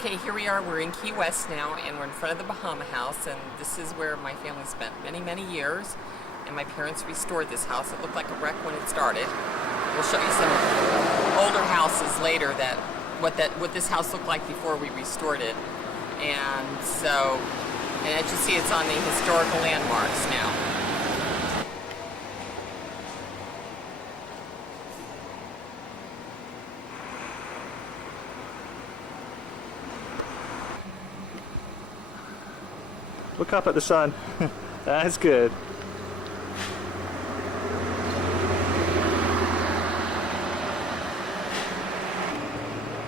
Okay, here we are. We're in Key West now, and we're in front of the Bahama House, and this is where my family spent many, many years, and my parents restored this house. It looked like a wreck when it started. We'll show you some older houses later that what this house looked like before we restored it. And as you see, it's on the historical landmarks now. Look up at the sun. That's good.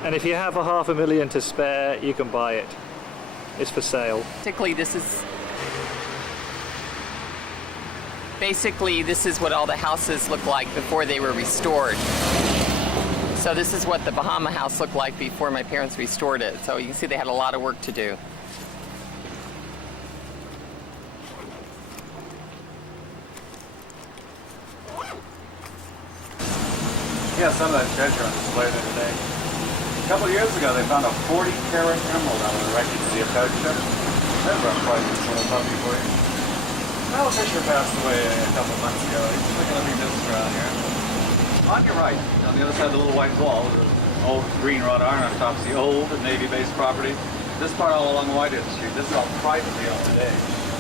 And if you have $500,000 to spare, you can buy it. It's for sale. Basically, this is what all the houses looked like before they were restored. So this is what the Bahama House looked like before my parents restored it. So you can see they had a lot of work to do. Yeah, some of that treasure on display there today. A couple of years ago, they found a 40-carat emerald out of the wreckage of the approach ship. That's rough prices for a puppy for you. Al Fisher passed away a couple of months ago. He's looking at me business around here. On your right, on the other side of the little white wall, there's an old green wrought iron on top of the old Navy-based property. This part all along Whitehead Street, this is all privately owned today.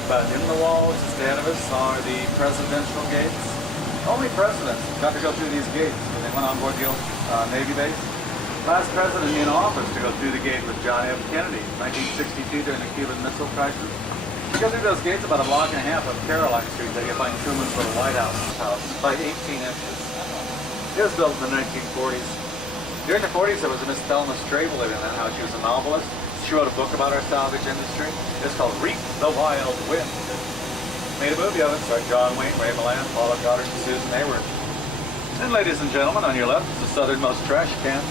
But in the walls, just ahead of us, are the presidential gates. Only presidents got to go through these gates when they went on board the old Navy base. Last president in office to go through the gate was John F. Kennedy, 1962 during the Cuban Missile Crisis. You go through those gates about a block and a half of Caroline Street, there you find Truman's little White House by 18 inches. It was built in the 1940s. During the 40s, there was a Miss Thelma Strable living in that house. She was a novelist. She wrote a book about our salvage industry. It's called Reap the Wild Wind. Made a movie of it, starred John Wayne, Ray Milland, Paula Goddard, and Susan Hayward. And ladies and gentlemen, on your left is the southernmost trash can.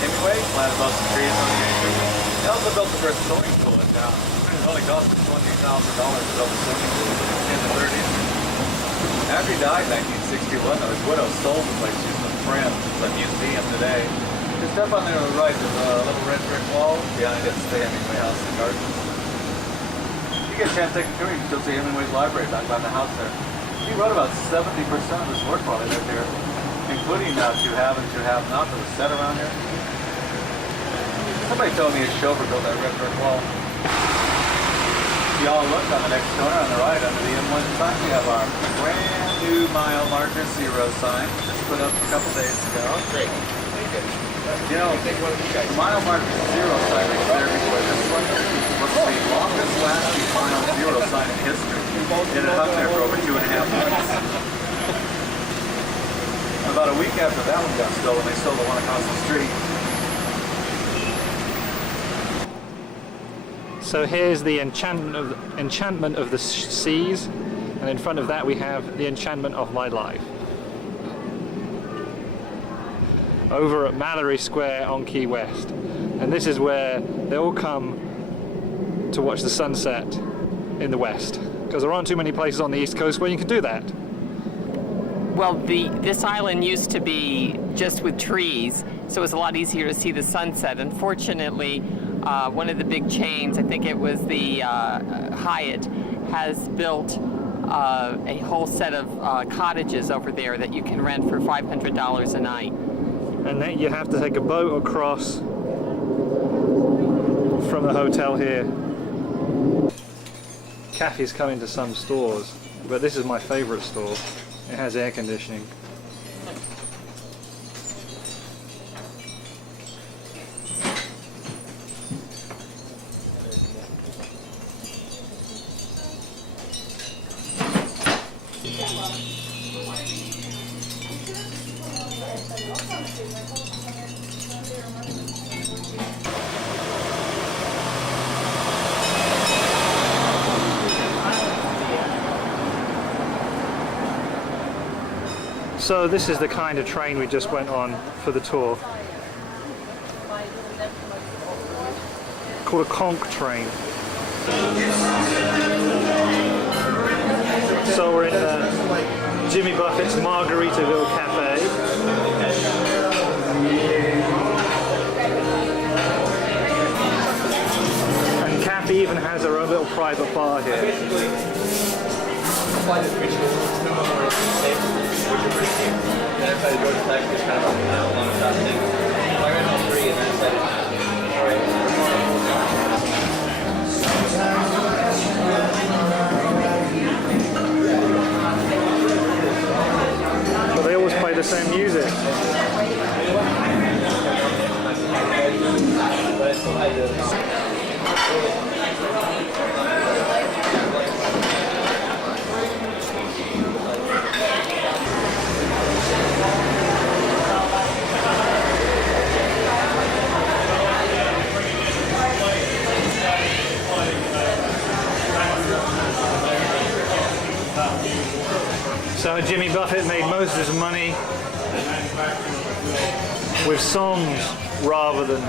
Hemingway planted lots of trees on the acre. They also built the first swimming pool in town. It only cost him $20,000 to build a swimming pool in the 30s. After he died in 1961, his widow sold the place to some friends. It's a museum today. Just up on there on the right, there's a little red brick wall. Behind it's the Hemingway house and gardens. You get a chance to take a tour, you can still see Hemingway's library back by the house there. He wrote about 70% of his work while he lived here, including To Have and To Have Not that was set around here. Somebody told me his chauffeur built that red brick wall. If y'all look on the next corner on the right under the M1 sign, we have our brand new mile marker zero sign, just put up a couple days ago. Great. Thank you. You know, mile marker zero sign right there before this one was the longest lasting mile zero sign in history. It had hung there for over 2.5 months. About a week after that one got stolen, they stole the one across the street. So here's the enchantment of the seas, and in front of that we have the enchantment of my life. Over at Mallory Square on Key West. And this is where they all come to watch the sunset in the west, because there aren't too many places on the East Coast where you can do that. Well, this island used to be just with trees, so it was a lot easier to see the sunset. Unfortunately, one of the big chains, I think it was the Hyatt, has built a whole set of cottages over there that you can rent for $500 a night. And then you have to take a boat across from the hotel here. Kathy's coming to some stores, but this is my favorite store. It has air conditioning. So this is the kind of train we just went on for the tour. Called a conch train. So we're in Jimmy Buffett's Margaritaville Cafe. Kathy even has her own little private bar here. But they always play the same music. So Jimmy Buffett made most of his money with songs rather than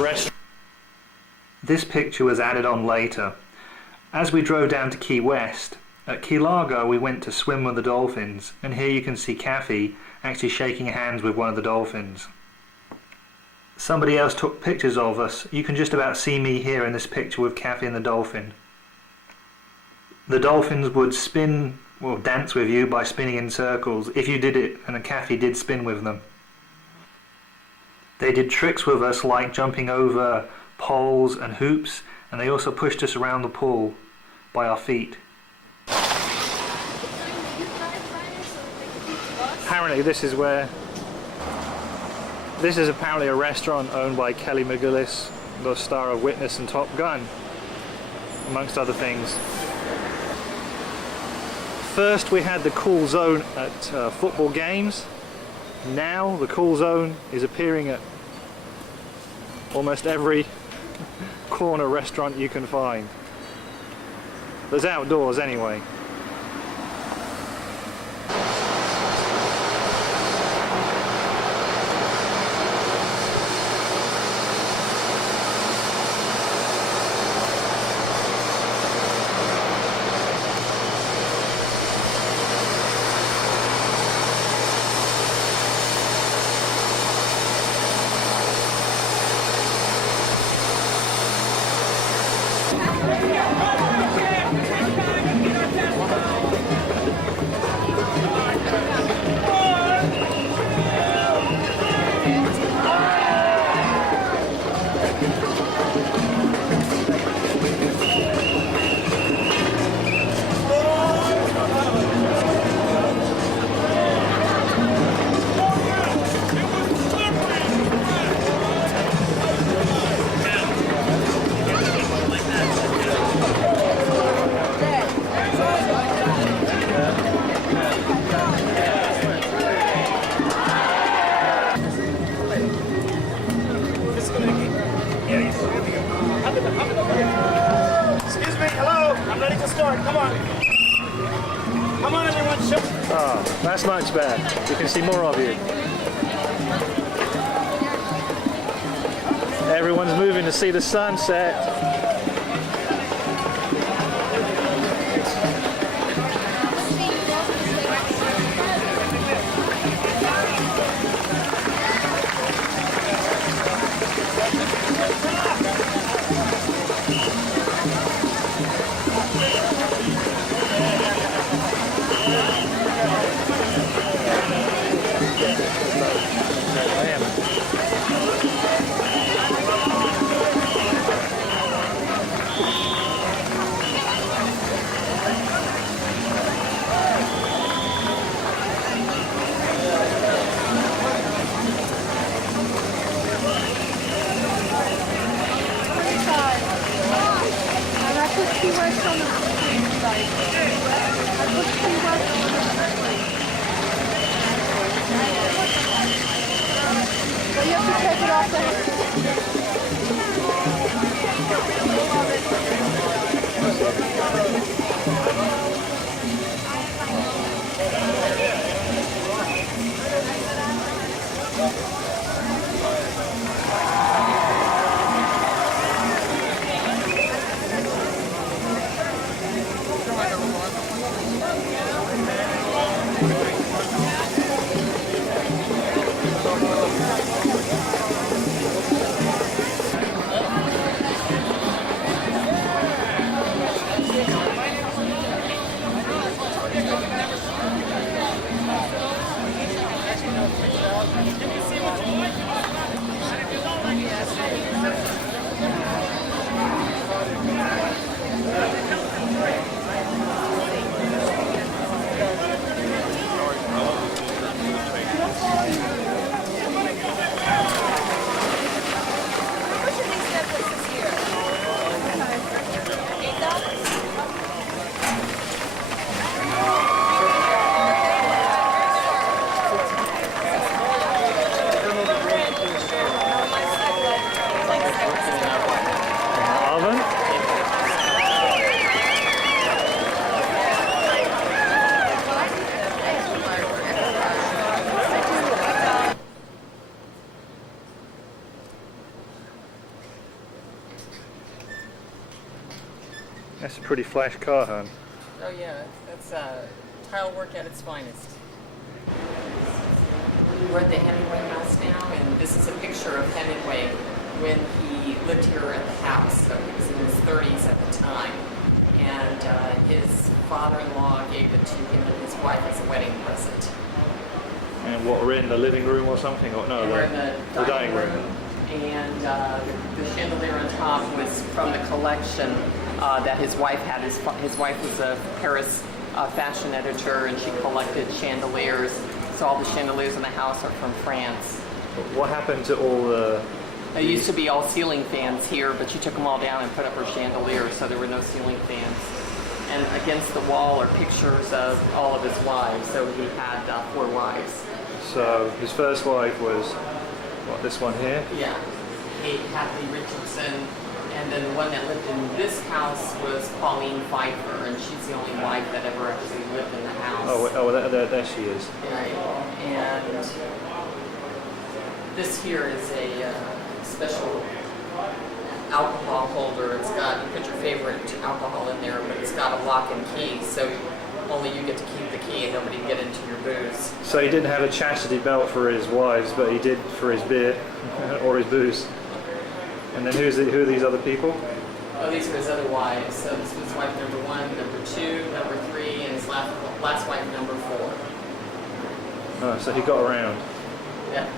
restaurants. This picture was added on later. As we drove down to Key West, at Key Largo we went to swim with the dolphins, and here you can see Kathy actually shaking hands with one of the dolphins. Somebody else took pictures of us. You can just about see me here in this picture with Kathy and the dolphin. The dolphins would spin, well, dance with you by spinning in circles if you did it, and Kathy did spin with them. They did tricks with us like jumping over poles and hoops, and they also pushed us around the pool by our feet. Apparently this is apparently a restaurant owned by Kelly McGillis, the star of Witness and Top Gun, amongst other things. First we had the cool zone at football games. Now the cool zone is appearing at almost every corner restaurant you can find. There's outdoors anyway. Excuse me, hello, I'm ready to start, come on. Come on everyone, show. Ah, that's much better. You can see more of you. Everyone's moving to see the sunset. That's a pretty flash car, hon. Oh yeah, that's tile work at its finest. We're at the Hemingway house now, and this is a picture of Hemingway when he lived here at the house. So he was in his 30s at the time, and his father-in-law gave it to him and his wife as a wedding present. And what, we're in the living room or something? Or no, We're in the dining room, and the chandelier on top was from the collection that his wife had. His wife was a Paris fashion editor, and she collected chandeliers. So all the chandeliers in the house are from France. What happened to all the... There used to be all ceiling fans here, but she took them all down and put up her chandeliers, so there were no ceiling fans. And against the wall are pictures of all of his wives. So he had 4 wives. So his first wife was, what, this one here? Yeah, Kate Hadley Richardson. And then the one that lived in this house was Pauline Pfeiffer, and she's the only wife that ever actually lived in the house. There she is. Right. And this here is a special alcohol holder. It's got, you put your favorite alcohol in there, but it's got a lock and key, so only you get to keep the key and nobody can get into your booze. So he didn't have a chastity belt for his wives, but he did for his beer or his booze. And then who are these other people? Oh, these are his other wives. So this was wife number 1, number 2, number 3, and his last wife number 4. Oh, so he got around. Yeah.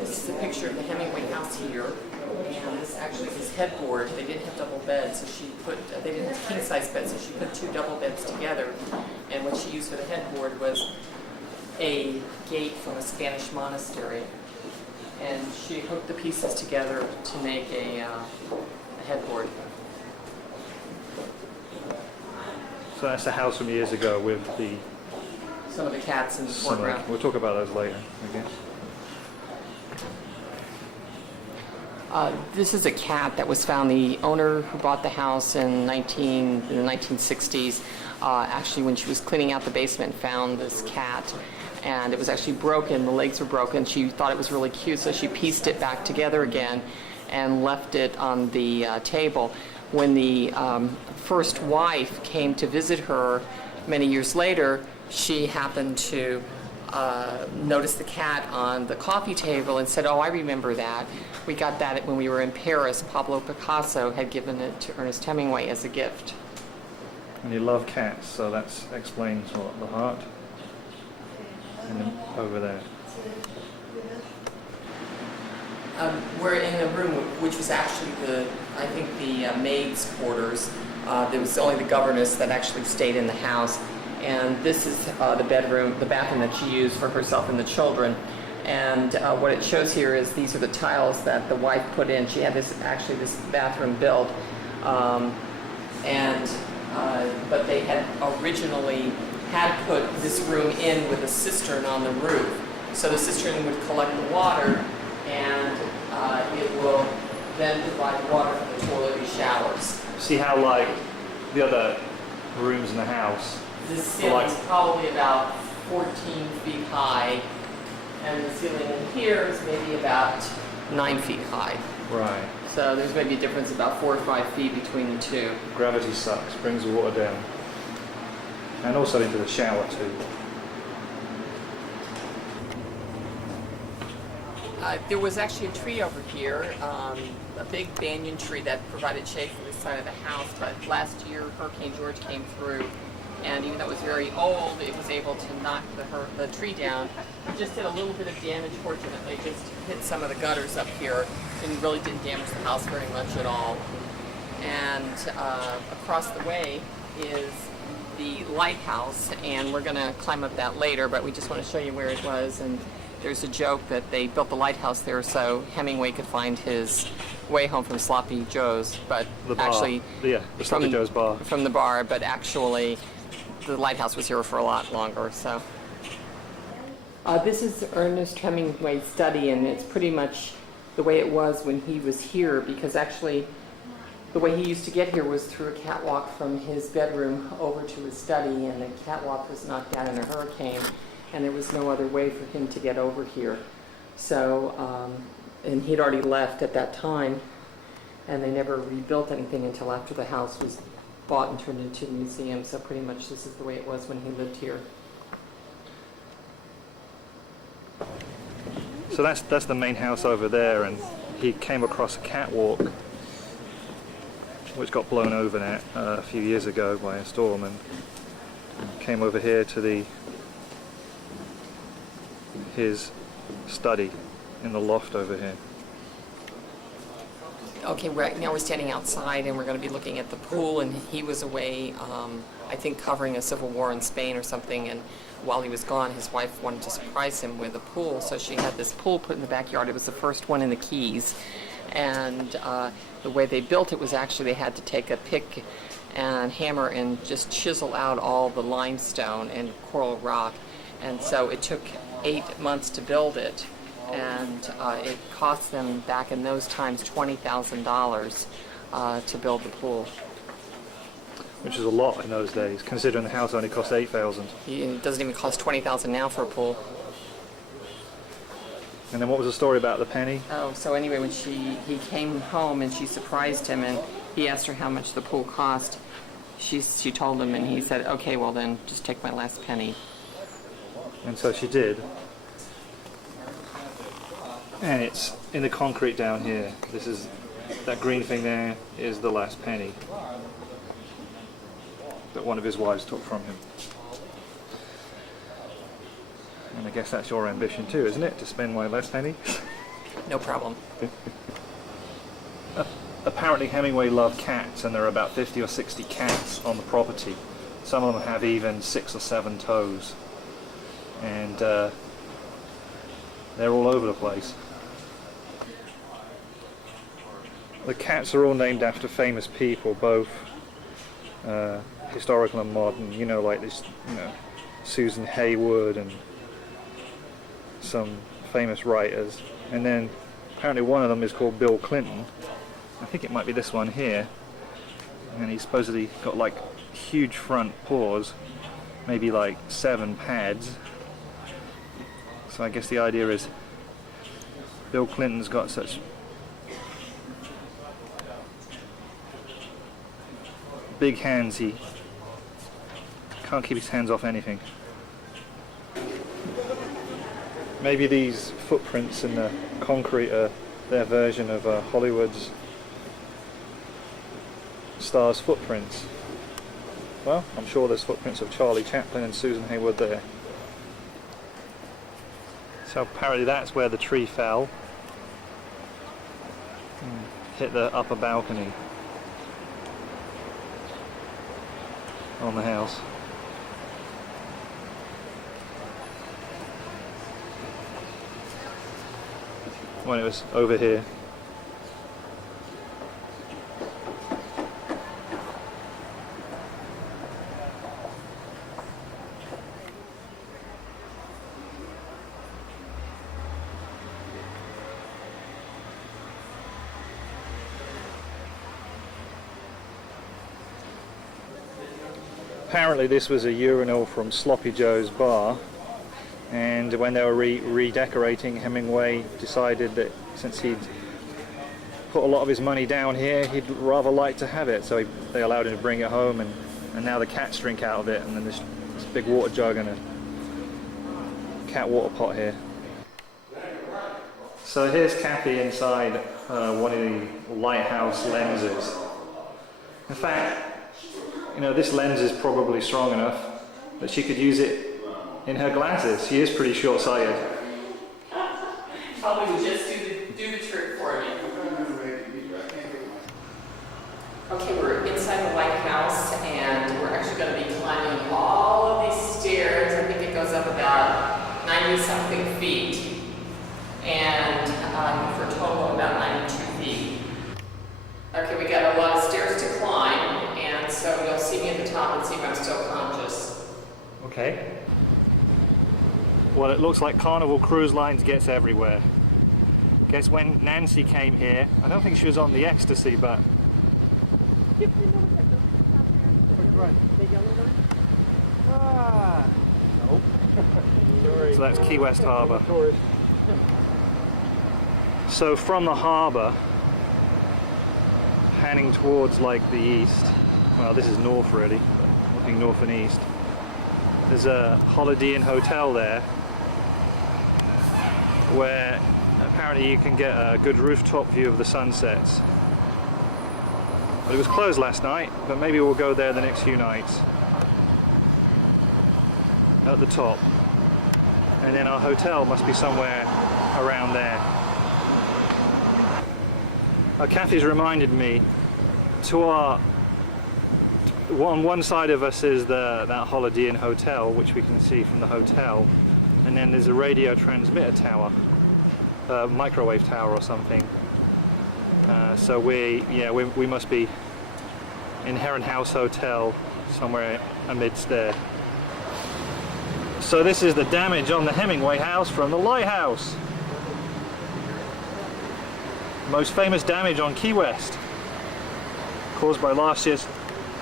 This is a picture of the Hemingway house here, and this actually is his headboard. They didn't have double beds, so they didn't have king size beds, so she put 2 double beds together. And what she used for the headboard was a gate from a Spanish monastery, and she hooked the pieces together to make a headboard. So that's the house from years ago with Some of the cats in the foreground. We'll talk about those later, I guess. This is a cat that was found. The owner who bought the house in the 1960s, actually when she was cleaning out the basement, found this cat, and it was actually broken. The legs were broken. She thought it was really cute, so she pieced it back together again and left it on the table. When the first wife came to visit her many years later, she happened to noticed the cat on the coffee table and said, "Oh, I remember that. We got that when we were in Paris. Pablo Picasso had given it to Ernest Hemingway as a gift." And you love cats, so that explains what the heart. And then over there. We're in a room which was actually I think the maid's quarters. There was only the governess that actually stayed in the house. And this is the bathroom that she used for herself and the children. And what it shows here is these are the tiles that the wife put in. She had this bathroom built, but they had originally put this room in with a cistern on the roof. So the cistern would collect the water, and it will then provide water for the toiletry showers. See how, like, the other rooms in the house, this ceiling is probably about 14 feet high, and the ceiling in here is maybe about 9 feet high. right? So there's maybe a difference of about 4 or 5 feet between the two. Gravity sucks, brings the water down. And also into the shower too. There was actually a tree over here, a big banyan tree that provided shade from the side of the house, but last year Hurricane George came through, and even though it was very old, it was able to knock the tree down. It just did a little bit of damage, fortunately, just hit some of the gutters up here, and really didn't damage the house very much at all. And across the way is the lighthouse, and we're going to climb up that later, but we just want to show you where it was. And there's a joke that they built the lighthouse there so Hemingway could find his way home from Sloppy Joe's, but The bar. actually The Sloppy Joe's bar. From the bar, but actually the lighthouse was here for a lot longer. So this is Ernest Hemingway's study, and it's pretty much the way it was when he was here, because actually The way he used to get here was through a catwalk from his bedroom over to his study, and the catwalk was knocked down in a hurricane, and there was no other way for him to get over here. So, and he'd already left at that time, and they never rebuilt anything until after the house was bought and turned into a museum. So pretty much this is the way it was when he lived here. So that's the main house over there, and he came across a catwalk which got blown over there a few years ago by a storm, and came over here to his study in the loft over here. Okay, right now we're standing outside and we're going to be looking at the pool, and he was away, I think covering a civil war in Spain or something, and while he was gone his wife wanted to surprise him with a pool, so she had this pool put in the backyard. It was the first one in the Keys, and the way they built it was actually they had to take a pick and hammer and just chisel out all the limestone and coral rock, and so it took 8 months to build it. And it cost them back in those times $20,000 to build the pool. Which is a lot in those days, considering the house only cost $8,000. It doesn't even cost $20,000 now for a pool. And then what was the story about the penny? Oh, so anyway, when he came home and she surprised him, and he asked her how much the pool cost, she told him, and he said, "Okay, well then, just take my last penny." And so she did. And it's in the concrete down here. That green thing there is the last penny that one of his wives took from him. And I guess that's your ambition too, isn't it? To spend my last penny? No problem. Apparently Hemingway loved cats, and there are about 50 or 60 cats on the property. Some of them have even 6 or 7 toes. And they're all over the place. The cats are all named after famous people, both historical and modern. You know, like this, Susan Hayward and some famous writers. And then apparently one of them is called Bill Clinton. I think it might be this one here. And he's supposedly got like huge front paws, maybe like 7 pads. So I guess the idea is Bill Clinton's got such big hands, he can't keep his hands off anything. Maybe these footprints in the concrete are their version of Hollywood's stars' footprints. Well, I'm sure there's footprints of Charlie Chaplin and Susan Hayward there. So apparently that's where the tree fell. Hit the upper balcony on the house. When it was over here. Apparently this was a urinal from Sloppy Joe's bar, and when they were redecorating, Hemingway decided that since he'd put a lot of his money down here, he'd rather like to have it, so they allowed him to bring it home, and now the cats drink out of it, and then this big water jug and a cat water pot here. So here's Kathy inside one of the lighthouse lenses. In fact, this lens is probably strong enough that she could use it in her glasses. She is pretty short-sighted. Probably would just do the trick for me. Okay, we're inside the lighthouse, and we're actually going to be climbing all of these stairs. I think it goes up about 90-something feet, and for a total of about 92 feet. Okay, we got a lot of stairs to climb, and so you'll see me at the top and see if I'm still conscious. Okay. Well, it looks like Carnival Cruise Lines gets everywhere. Guess when Nancy came here, I don't think she was on the Ecstasy, but You know what that building is out there? The yellow one? Nope. So that's Key West Harbour. So from the harbour, heading towards like the east, well this is north really, but looking north and east, there's a Holiday Inn hotel there where apparently you can get a good rooftop view of the sunsets. But it was closed last night, but maybe we'll go there the next few nights. At the top. And then our hotel must be somewhere around there. Kathy's reminded me, to our on one side of us is that Holiday Inn hotel, which we can see from the hotel, and then there's a radio transmitter tower, microwave tower or something. So we must be in Heron House Hotel somewhere amidst there. So this is the damage on the Hemingway house from the lighthouse. Most famous damage on Key West, caused by last year's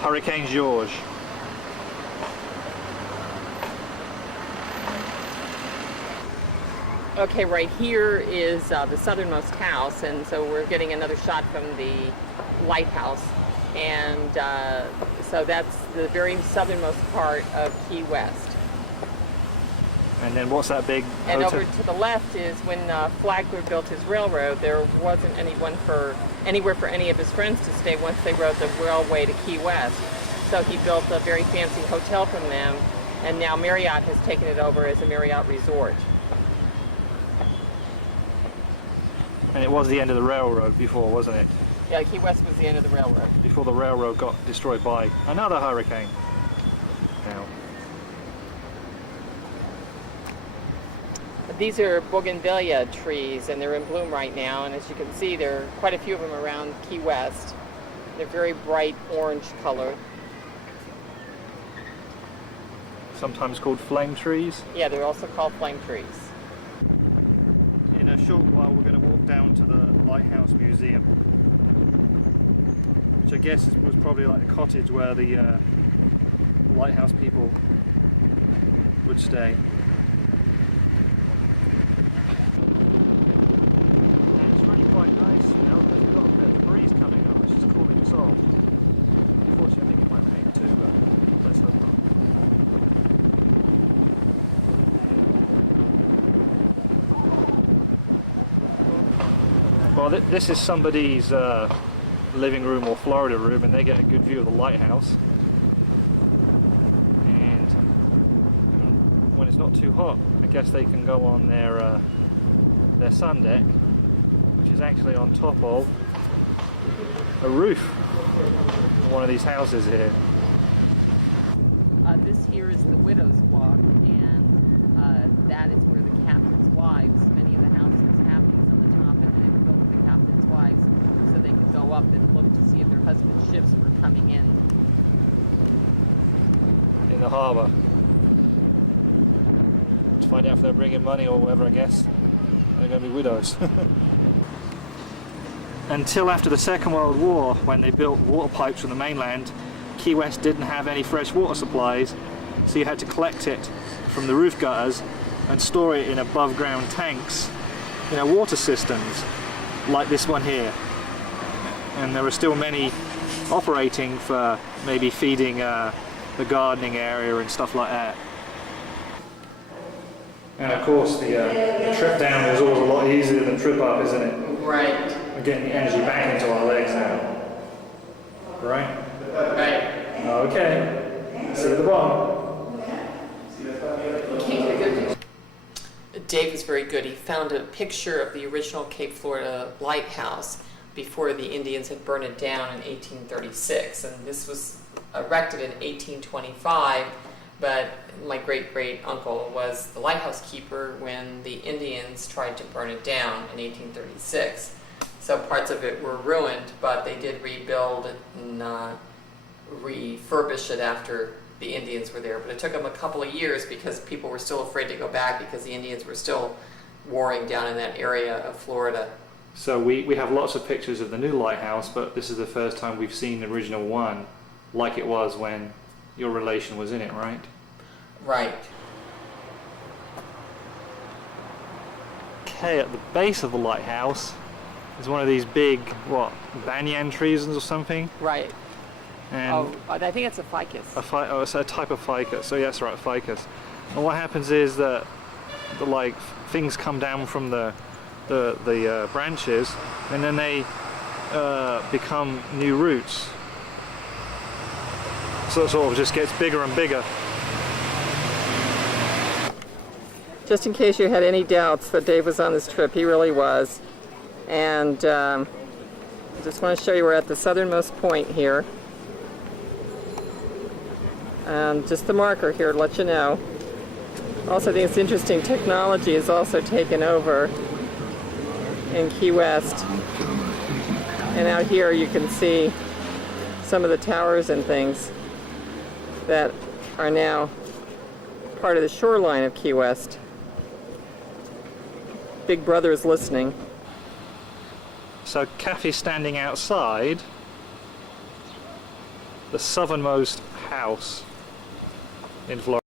Hurricane George. Okay, right here is the southernmost house, and so we're getting another shot from the lighthouse. And so that's the very southernmost part of Key West. And then what's that big And hotel? over to the left is when Flagler built his railroad, there wasn't anywhere for any of his friends to stay once they rode the railway to Key West. So he built a very fancy hotel from them, and now Marriott has taken it over as a Marriott resort. And it was the end of the railroad before, wasn't it? Yeah, Key West was the end of the railroad. Before the railroad got destroyed by another hurricane. Now. These are bougainvillea trees, and they're in bloom right now, and as you can see, there are quite a few of them around Key West. They're very bright orange color. Sometimes called flame trees. Yeah, they're also called flame trees. In a short while we're going to walk down to the Lighthouse Museum, which I guess was probably like a cottage where the lighthouse people would stay. Quite nice now because we've got a bit of a breeze coming up, which is cooling us off. Unfortunately, I think it might rain too, but let's hope not. Well, this is somebody's living room or Florida room, and they get a good view of the lighthouse. And when it's not too hot, I guess they can go on their sun deck, which is actually on top of a roof of one of these houses here. This here is the Widow's Walk, and that is where the captain's wives, many of the houses have these on the top, and they were built for the captain's wives so they could go up and look to see if their husband's ships were coming in the harbour. To find out if they're bringing money or whatever, I guess. They're going to be widows. Until after the Second World War, when they built water pipes from the mainland, Key West didn't have any fresh water supplies, so you had to collect it from the roof gutters and store it in above ground tanks, water cisterns like this one here. And there are still many operating for maybe feeding the gardening area and stuff like that. And of course the trip down is always a lot easier than the trip up, isn't it? Right. We're getting the energy back into our legs now. Right? Right. Okay. See you at the bottom. Dave was very good. He found a picture of the original Cape Florida lighthouse before the Indians had burned it down in 1836. And this was erected in 1825, but my great-great-uncle was the lighthouse keeper when the Indians tried to burn it down in 1836. So parts of it were ruined, but they did rebuild it and refurbish it after the Indians were there. But it took them a couple of years because people were still afraid to go back because the Indians were still warring down in that area of Florida. So we have lots of pictures of the new lighthouse, but this is the first time we've seen the original one like it was when your relation was in it, right? Right. Okay, at the base of the lighthouse is one of these big, what, banyan trees or something? Right. And Oh, I think it's a ficus. oh, it's a type of ficus. So yes, right, ficus. And what happens is that like things come down from the branches, and then they become new roots. So it sort of just gets bigger and bigger. Just in case you had any doubts that Dave was on this trip, he really was. And I just want to show you we're at the southernmost point here. Just the marker here to let you know. Also, I think it's interesting, technology has also taken over in Key West. And out here you can see some of the towers and things that are now part of the shoreline of Key West. Big Brother is listening. So Kathy's standing outside the southernmost house in Florida.